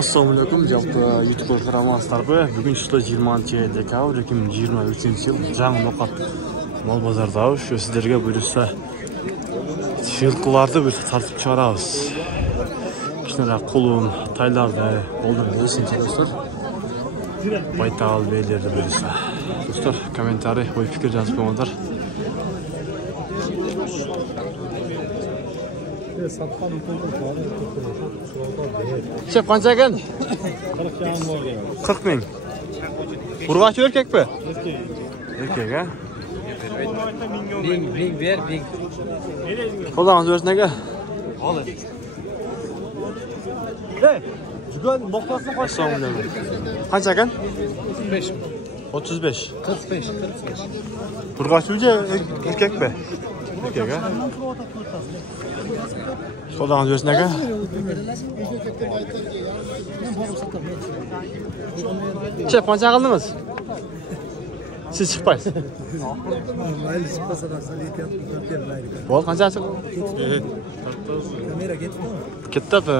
Assalomu alaykum, javobda YouTube qahramonlari. Bugun 20 dekabr 2023-yil Жаңы No'qat mol bozorida shu sizlarga buyursa yilqilarni bir tartib chiqaramiz. Shunday qo'lum, taylarda bo'ldi desinchi do'stlar. Baytal belirdi buyursa. Do'stlar, kommentariy, o'y fikr yozib qo'yinglar. Şef qancha ekan? 40 ming. Urg'achi erkakmi? Erkak a? Bing ber, bing. Qo'ldan o'rsin aka. Olib. Jugan moqtasini qo'ysin. Qancha ekan? 35. 35. 45. Urg'achi erkakmi? Erkak a? Qo'ldan o'rsin aka. Şef qancha qildingiz? Siz chiqmaysiz. Mayli chiqmasa da aytyapman. Bo'l, qancha chiq? Kamera ketdi. Ketdi.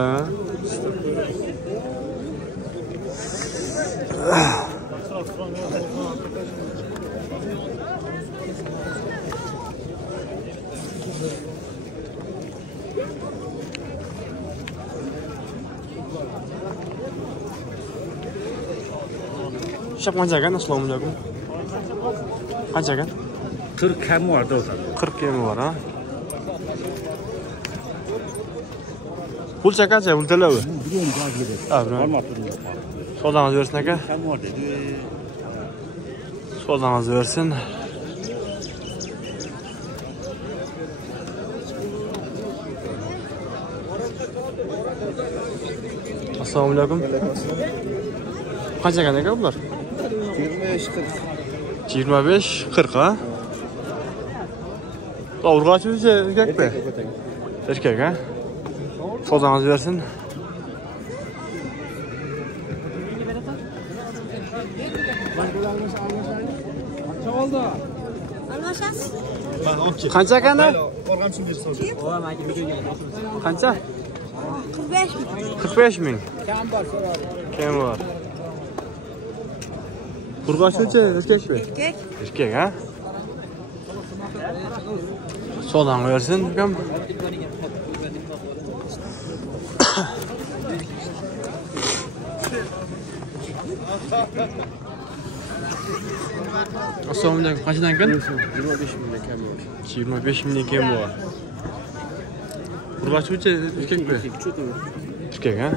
Şef qancha ekan? Assalomu alaykum. Qancha ekan? 40 kam var da. 40 kemi var ha. Pul qancha puldalar? Biliyorum daha gidi. Ha, Olmaz durumda. Soldangiz versin aka. Kam var dedi. Soldangiz versin. Assalomu alaykum. Qancha ekan aka bular? 25 40 ha? Urg'achi erkakmi? Erkak ha? Soldangiz versin. Qancha ekani? Qancha? 45 ming. Kim bor? Urg'achi erkakmi? Erkak. Erkak ha? Soldan versin ukam. Assalomu alaykum. Qanchadan ekan? 25 ming kam var. 25 ming kim bor? Urg'achi erkakmi? Erkak ha?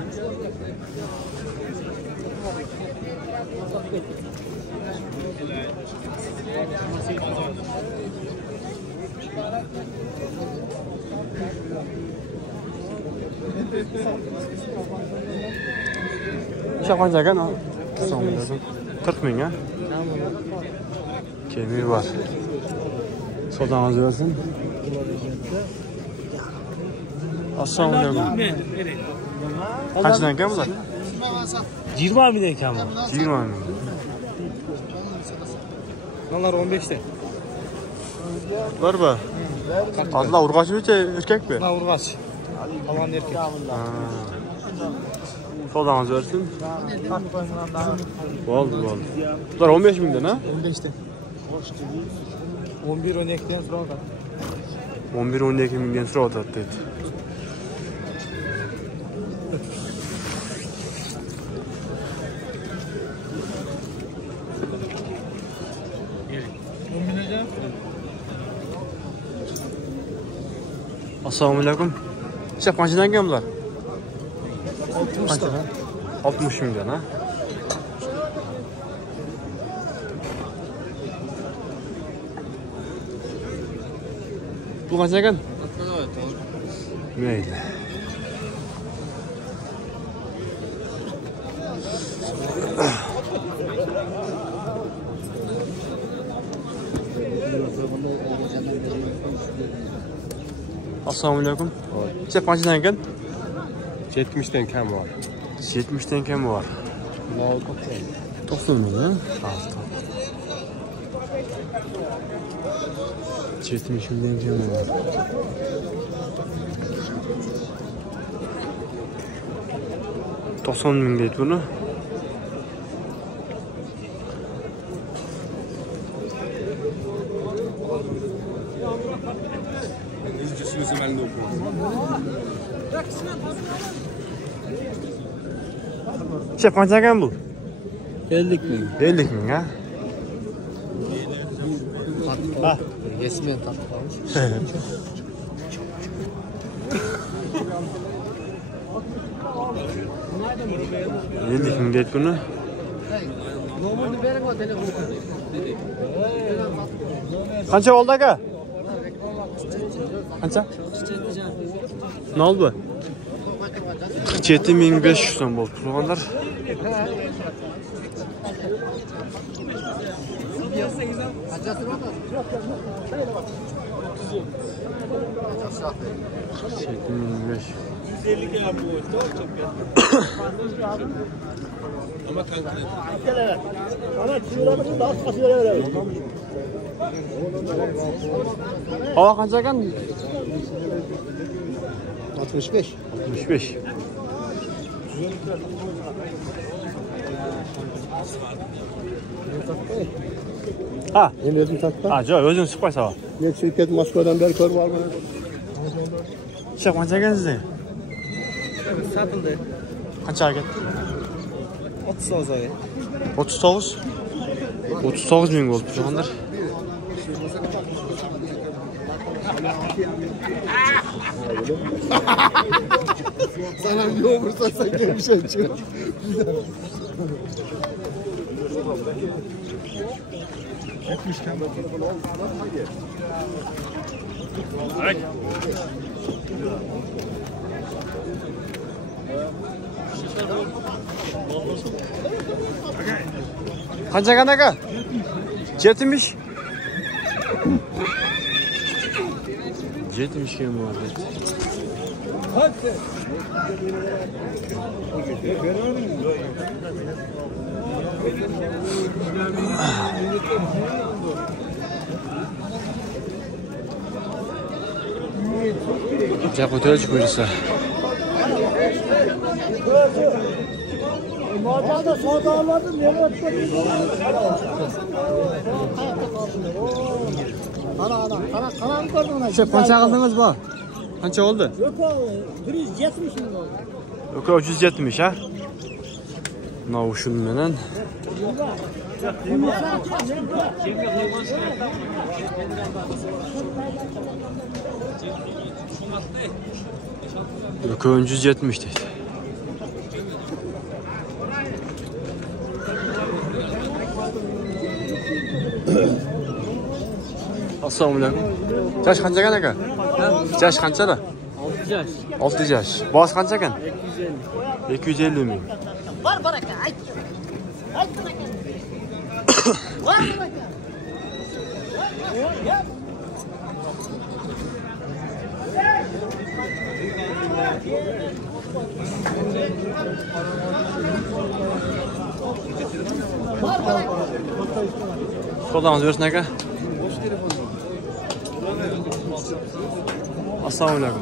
Şef qancha ekan? 40 ming ha? Kemi var. Soldangiz versin. Assalomu alaykum. Qanchadan ekan bular? 20 mingdan kam var. 20 ming. Onlar 15'te. Var mı? Allah urg'achi erkak mi? Ha urg'achi. Alan erkak. Soldangiz versin. Bo'ldi. Bular 15 mingdan ha? 15'te. 11-12'den so'radi. 11-12 mingdan so'rayapti dedi. Assalomu alaykum. Şef qanchadan ekan bular? 60 ta. 60 mingdan ha? Bu qancha ekan? Mayli. Assalomu alaykum. Şef qanchadan ekan? 70'ten kam var. 70'ten kam var. 90 ming ha? 70 milyon diyor mu? $90.000 deydi bunu. Şef kaç ekan bu? 50.000. 50.000 ha? Ha. Resmen tatlı kalmış. $50.000 deydi bunu. Kança oldu aka? Kança? Ne oldu? 47.500 so'm bo'lib turganlar. Hava kaç ekan? 65. 65. Ha. Emredim tatlı. Ha, jo'q, o'zing chiqib qo'ysa. Ne şirket Moskva'dan beri kör var mı? Şef qancha ekan sizda? Satıldı. Qanchaga ketdi? 39 ay. 39. 39.000 bo'lib turganlar. Sana ne olursa sen gelmiş açıyor. Etmişken Qancha ekan aka? 70. 70 ga bo'ladi. Ja, ko'tarib qo'ysa. Mağazada soda almadım. Nereye çıkıyorsun? Karan gördün ona. Şef qancha qildingiz bu? Qancha oldu? Yok o 170 mi oldu? Yok, 370 ha? Mana shun bilan. Yok, 370 deydi. Assalomu alaykum. Yosh qancha ekan aka? Yosh qanchalar? 6 yaş. 6 yosh. Boz qancha ekan? 250 ming. Var baraka. Ayt. Ayt baraka. Var baraka. Sodamız versin aka. Assalomu alaykum.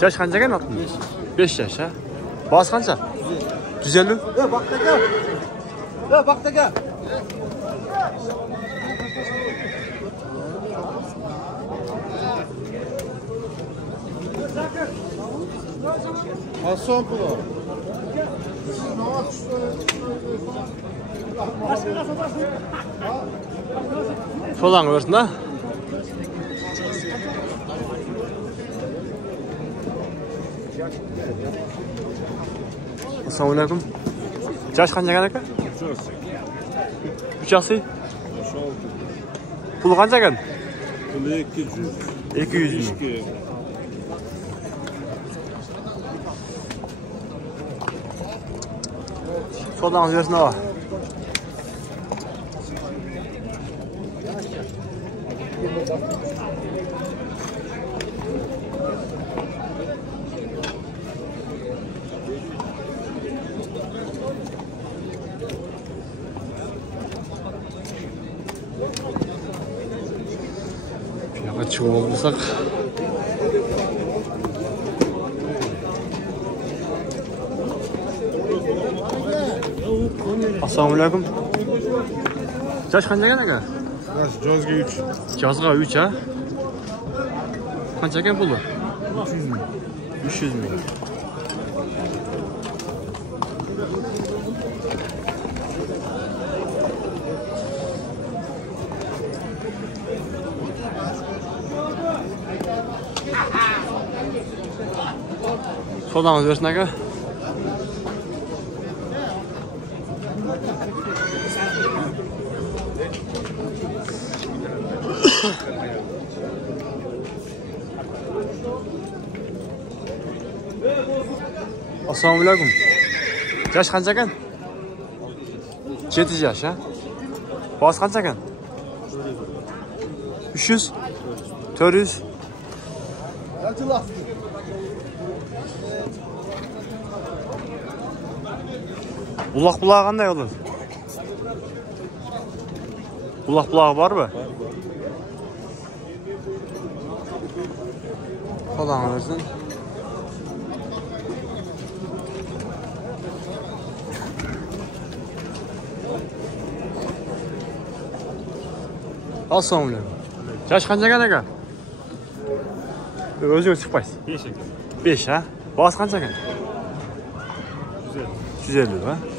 Yosh qancha ekan? 5 yosh ha? Boz qancha? 150. Bak da gel. Hasan pulu. Sodan versin ha. Assalomu alaykum. Yosh qancha ekan aka? 3 yoshli. Pul qancha ekan? Pulu 200. 200 ming. Sodanız versin ha. çıkıp olmasak. Assalamualaikum. Yaş qancha ekan aka? Jozga 3. Yazga 3 ha? Qancha ekan puli? 300 ming. Sodamız versin aka. Assalamualaikum. Yaş qancha ekan? 7 yaş ha? Boz qancha ekan? 300? 400? Bulaq bulağı qanday olur? Bulaq bulağı var mı? Falan versin. Assalamualaikum. Yaş qancha ekan aka? O'zing chiqmaysiz. 5 ekan. 5 ha? Boz qancha ekan? 150. 150 ha?